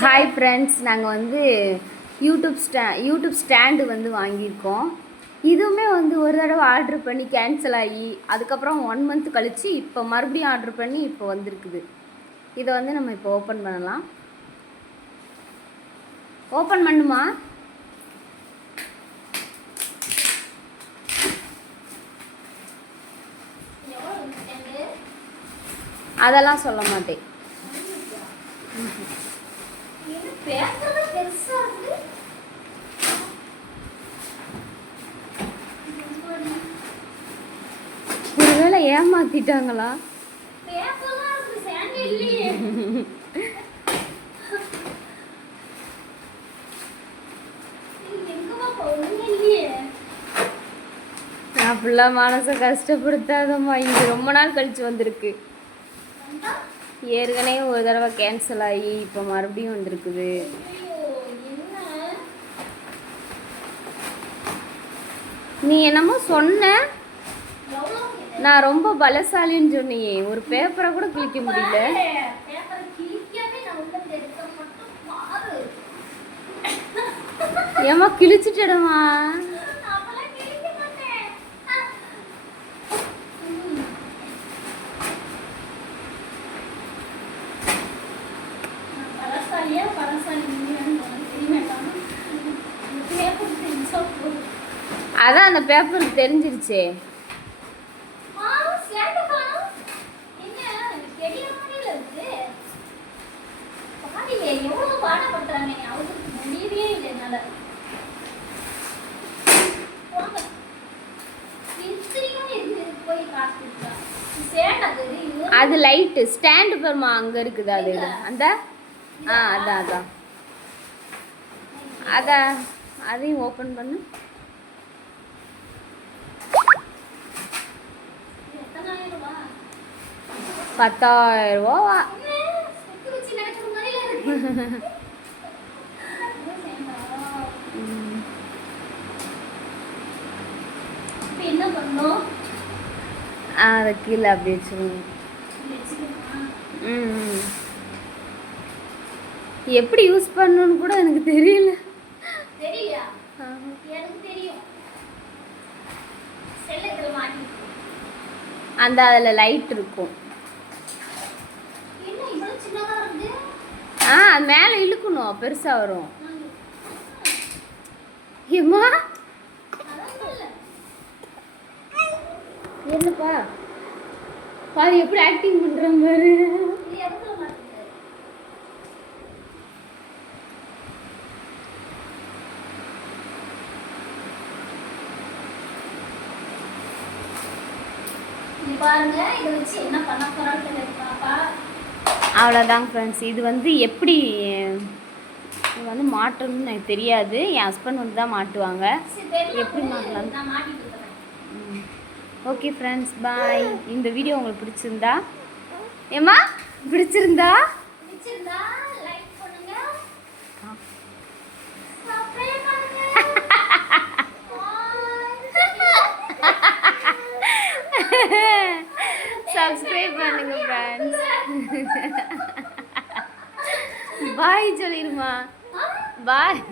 Hi friends, நாங்கள் வந்து YouTube stand வந்து வாங்கியிருக்கோம். இதுவுமே வந்து ஒரு தடவை ஆர்டர் பண்ணி கேன்சல் ஆகி அதுக்கப்புறம் 1 மந்த் கழித்து இப்போ மறுபடியும் ஆர்டர் பண்ணி இப்போ வந்திருக்குது. இதை வந்து நம்ம இப்போ ஓப்பன் பண்ணலாம். ஓப்பன் பண்ணுமா? அதெல்லாம் சொல்ல மாட்டேன். ஒருவேளை ஏமாத்திட்டாங்களா? அப்படிலாம் மனசை கஷ்டப்படுத்தாதம்மா. இங்கே ரொம்ப நாள் கழிச்சு வந்திருக்கு. ஏற்கனவே ஒரு தடவை கேன்சல் ஆகி இப்போ மறுபடியும் வந்திருக்குது. நீ என்னமோ சொன்ன, நான் ரொம்ப பலசாலின்னு சொன்னியே. ஒரு பேப்பரை கூட கிழிக்க முடியல. ஏமா கிழிச்சிட்டடமா? அதான் அந்த பேப்பருக்கு தெரிஞ்சிருச்சே. அது லைட்டு ஸ்டாண்டு பெருமா அங்கே இருக்குது. அது அந்த அதான் அதான் அதையும் ஓப்பன் பண்ணு. ₹10,000 என்ன பண்ணோம்? அதை கீழே அப்படி வச்சுருங்க. எப்படி யூஸ் பண்ணணும்னு கூட எனக்கு தெரியல. அந்த அதில் லைட் இருக்கும். மேலே இழுக்கணும், பெருசாக வரும். ஏம்மா என்னப்பா பாரு எப்படி ஆக்டிங் பண்ணுறாங்க பாரு. அவ்வளோதாங்க ஃப்ரெண்ட்ஸ். இது வந்து எப்படி இது வந்து மாட்டணும்னு எனக்கு தெரியாது. என் ஹஸ்பண்ட் வந்து தான் மாட்டுவாங்க. எப்படி மாட்டலாம்? ஓகே ஃப்ரெண்ட்ஸ், பாய். இந்த வீடியோ உங்களுக்கு பிடிச்சிருந்தா ஏம்மா பிடிச்சிருந்தா சப்ஸ்கிரைப் பண்ணுங்க ஃப்ரெண்ட்ஸ். பாய் சொல்லிருமா. பாய்.